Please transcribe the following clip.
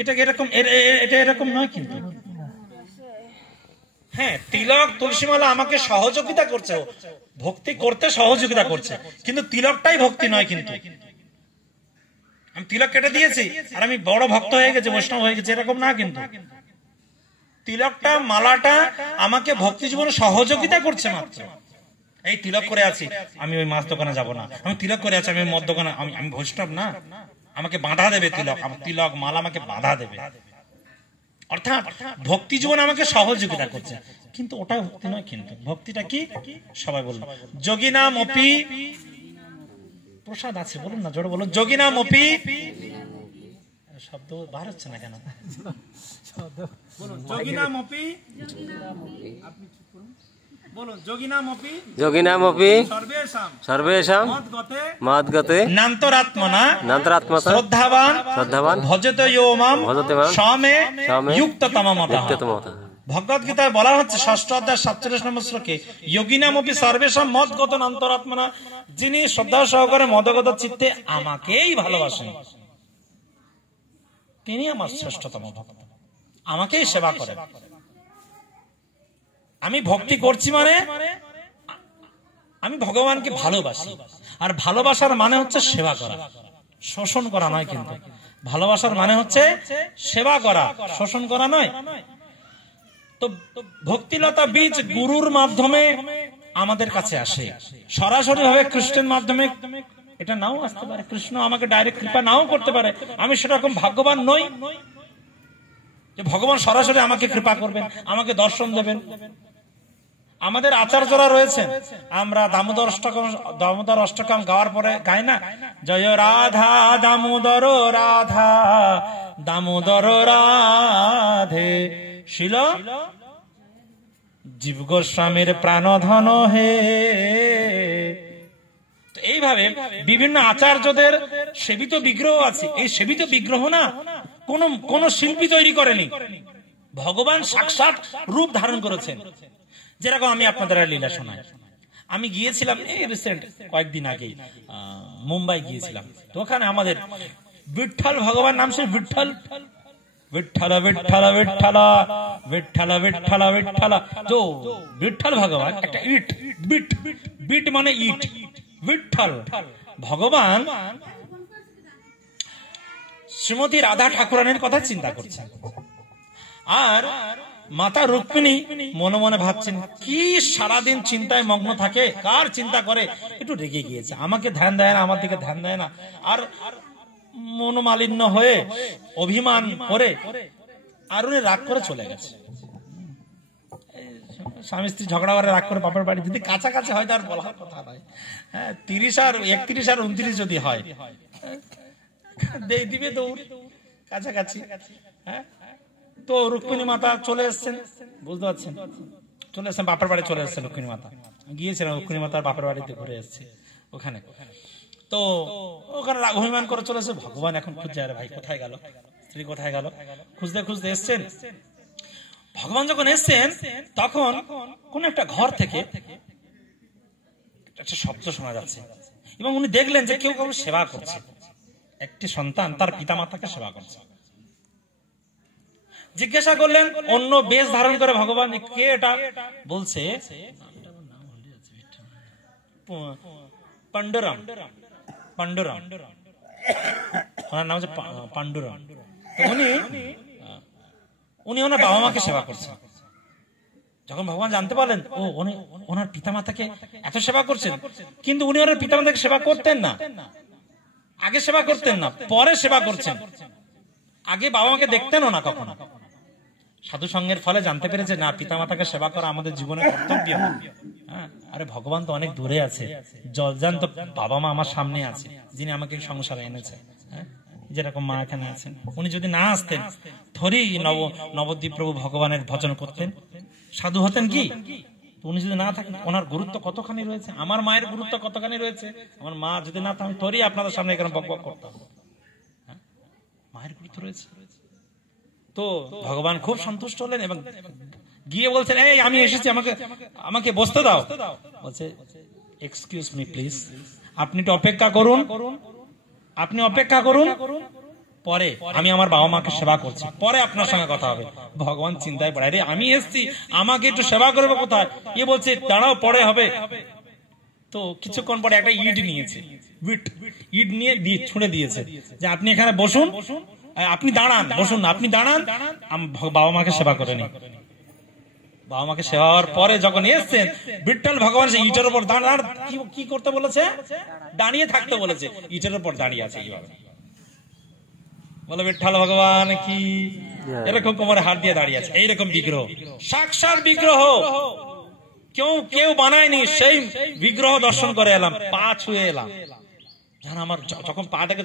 এটা এরকম, এটা এরকম নয় কিন্তু। হ্যাঁ, তিলক তুলসীমালা আমাকে সহযোগিতা করছে, ভক্তি করতে সহযোগিতা করছে, কিন্তু তিলকটাই ভক্তি নয়। কিন্তু আমি তিলক কেটে দিয়েছি আর আমি বড় ভক্ত হয়ে গেছি, বৈষ্ণব হয়ে গেছি, এরকম না। কিন্তু তিলকটা, মালাটা আমাকে ভক্তি জীবনে সহযোগিতা করছে মাত্র। এই তিলক করে আছি, আমি ওই মাছ দোকানে যাব না। আমি তিলক করে আছি, আমি মদ দোকানে, আমি বৈষ্ণব না, আমাকে বাধা দেবে তিলক, তিলক মালা আমাকে বাধা দেবে। অর্থাৎ ভক্তি জীবন আমাকে সহযোগিতা করছে, কিন্তু ওটা ভক্তি নয়। কিন্তু ভক্তিটা কি সবাই বললো, যোগী নাম অপি, প্রসাদ আছে বলুন না, জোরে বলুন, যোগী নাম অপি। শব্দ বার হচ্ছে না কেন? বলুন, যোগী নাম অপি, আপনি চুপ করুন, বলুন, যোগী নাম অপি, যোগী নাম অপি সর্বেষাম সর্বেষাম মদ্গতে নান্তরাত্মনা নান্তরাত্মনা শ্রদ্ধাবান শ্রদ্ধাবান ভজতে ইয়ো মাম ভজতে মাম সামে যুক্ততমমতঃ। ভগবদ গীতায় বলা হচ্ছে 6ষ্ঠ অধ্যায় 47 নম্বর শ্লোকে, যোগী নাম অপি সর্বেষাম মদ্গত নান্তরাত্মনা, যিনি শ্রদ্ধা সহকারে মদগত চিত্তে আমাকেই ভালোবাসেন, তিনি আমার শ্রেষ্ঠতম ভক্ত, আমাকেই সেবা করেন। আমি ভক্তি করছি মানে আমি ভগবানকে ভালোবাসি। আর ভালোবাসার মানে হচ্ছে সেবা করা, শোষণ করা নয়। কিন্তু ভালোবাসার মানে হচ্ছে সেবা করা, শোষণ করা নয়। তো ভক্তিলতা বীজ গুরুর মাধ্যমে আমাদের কাছে আসে, সরাসরি ভাবে কৃষ্ণের মাধ্যমে এটা নাও আসতে পারে, কৃষ্ণ আমাকে ডাইরেক্ট কৃপা নাও করতে পারে। আমি সেরকম ভাগ্যবান নই যে ভগবান সরাসরি আমাকে কৃপা করবেন, আমাকে দর্শন দেবেন। আমাদের আচার্যরা রয়েছেন, আমরা দামোদর অষ্টকম গাওয়ার পরে গাই না, জয় রাধা দামোদর রাধা দামোদর রাধে শিল জীব গোস্বামীর প্রাণধন হে। এইভাবে বিভিন্ন আচার্যদের সেবিত বিগ্রহ আছে। এই সেবিত বিগ্রহ না কোন শিল্পী তৈরি করেনি, ভগবান সাক্ষাৎ রূপ ধারণ করেছেন। যেরকম আমি আপনাদের লীলা শোনাই, আমি গিয়েছিলাম এই রিসেন্ট কয়েকদিন আগে মুম্বাই গিয়েছিলাম। তো ওখানে আমাদের বিঠ্ঠল ভগবান নাম, সে বিঠ্ঠল বিঠ্ঠল বিঠ্ঠল বিঠ্ঠল বিঠ্ঠল বিঠ্ঠল বিঠ্ঠল। তো বিঠ্ঠল ভগবান একটা ইট, বিট বিট মানে ইট, বিঠ্ঠল ভগবান শ্রীমতী রাধা ঠাকুরানীর কথা চিন্তা করছেন। আর মাতা রুক্মিণী মনে মনে ভাবছেন, কি সারাদিন চিন্তায় মগ্ন থাকে, কার চিন্তা করে, একটু রেগে গিয়েছে, আমাকে ধ্যান দেয় না, আমার দিকে ধ্যান দেয় না। আর মনোমালিন্য হয়ে অভিমান করে আর উনি রাগ করে চলে গেছে। স্বামী স্ত্রী ঝগড়া করে রাগ করে বাপের বাড়ি, যদি কাছাকাছি হয় তার বলার কথা নয়। হ্যাঁ, 30 আর 31 আর 29 যদি হয় দিবে দৌড় কাছাকাছি। হ্যাঁ, তো রুক্মিণী মাতা চলে এসছেন, বুঝতে পারছেন, চলে এসছেন বাপের বাড়ি, চলে এসছেন রুক্মিণী মাতা। গিয়েছিলাম রুক্মিণী মাতার বাপের বাড়িতে ঘুরে এসছে ওখানে। তো ওখানে অভিমান করে চলে এসে ভগবান এখন খুঁজছে, আরে ভাই কোথায় গেল, স্ত্রী কোথায় গেল, খুঁজতে খুঁজতে এসছেন। ভগবান যখন এসছেন তখন কোন একটা ঘর থেকে একটা শব্দ শোনা যাচ্ছে এবং উনি দেখলেন যে কেউ কাউকে সেবা করছে, একটি সন্তান তার পিতা মাতাকে সেবা করছে। জিজ্ঞাসা করলেন অন্য বেশ ধারণ করে ভগবান, কে এটা? বলছে পাণ্ডুরাম, পাণ্ডুরাম, ওনার নাম হচ্ছে পাণ্ডুরাম। উনি ওনার বাবা মাকে সেবা করছেন। যখন ভগবান জানতে পারলেন ও উনি ওনার পিতা মাতাকে এত সেবা করছেন, কিন্তু উনি ওনার পিতা মাতাকে সেবা করতেন না, আগে সেবা করতেন না, পরে সেবা করছেন। আগে বাবা মাকে দেখতেনও না কখনো। সাধু সঙ্গের ফলে জানতে পেরেছে না, পিতা মাতাকে সেবা করা আমাদের জীবনের কর্তব্য। হ্যাঁ, আরে ভগবান তো অনেক দূরে আছে, জলজান তো বাবা মা আমার সামনে আছে, যিনি আমাকে সংসারে এনেছে। হ্যাঁ, যেরকম মা এখানে আছেন, উনি যদি না আসতেন থরি নবদ্বীপ প্রভু ভগবানের ভজন করতেন, সাধু হতেন কি? উনি যদি না থাকেন, ওনার গুরুত্ব কতখানি রয়েছে, আমার মায়ের গুরুত্ব কতখানি রয়েছে। আমার মা যদি না থাকেন থরি আপনাদের সামনে এখানে বকবক করতাম। মায়ের গুরুত্ব রয়েছে। তো ভগবান খুব সন্তুষ্ট হলেন এবং গিয়ে বলছেন, এই আমি এসেছি, আমাকে বসতে দাও। বলছে, এক্সকিউজ মি প্লিজ, আপনি একটু অপেক্ষা করুন, আপনি অপেক্ষা করুন, পরে আমি আমার বাবা মাকে সেবা করছি, পরে আপনার সঙ্গে কথা হবে। ভগবান চিন্তায় পড়ে, আরে আমি এসছি, আমাকে একটু সেবা করবে কোথায়? এ বলছে দাঁড়াও পরে হবে। তো কিছুক্ষণ পরে একটা ইট নিয়েছে, ইট নিয়ে ছুঁড়ে দিয়েছে যে আপনি এখানে বসুন, আপনি দাঁড়ান, বসুন, আপনি দাঁড়ান, বাবা মাকে সেবা করে নি। বাবা মাকে সেবা হওয়ার পরে যখন এসছেন, বিঠ্ঠল ভগবান সেই ইটের উপর কি করতে বলেছে? দাঁড়িয়ে থাকতে বলেছে। ইটের উপর দাঁড়িয়ে আছে এইভাবে, বলে বিঠ্ঠল ভগবান কি, এরকম কোমরে হাত দিয়ে দাঁড়িয়ে আছে। এইরকম বিগ্রহ, সাক্ষাৎ বিগ্রহ, কেউ বানায়নি, সেই বিগ্রহ দর্শন করে এলাম, পা ছুঁয়ে এলাম। জান আমার যখন পাটাকে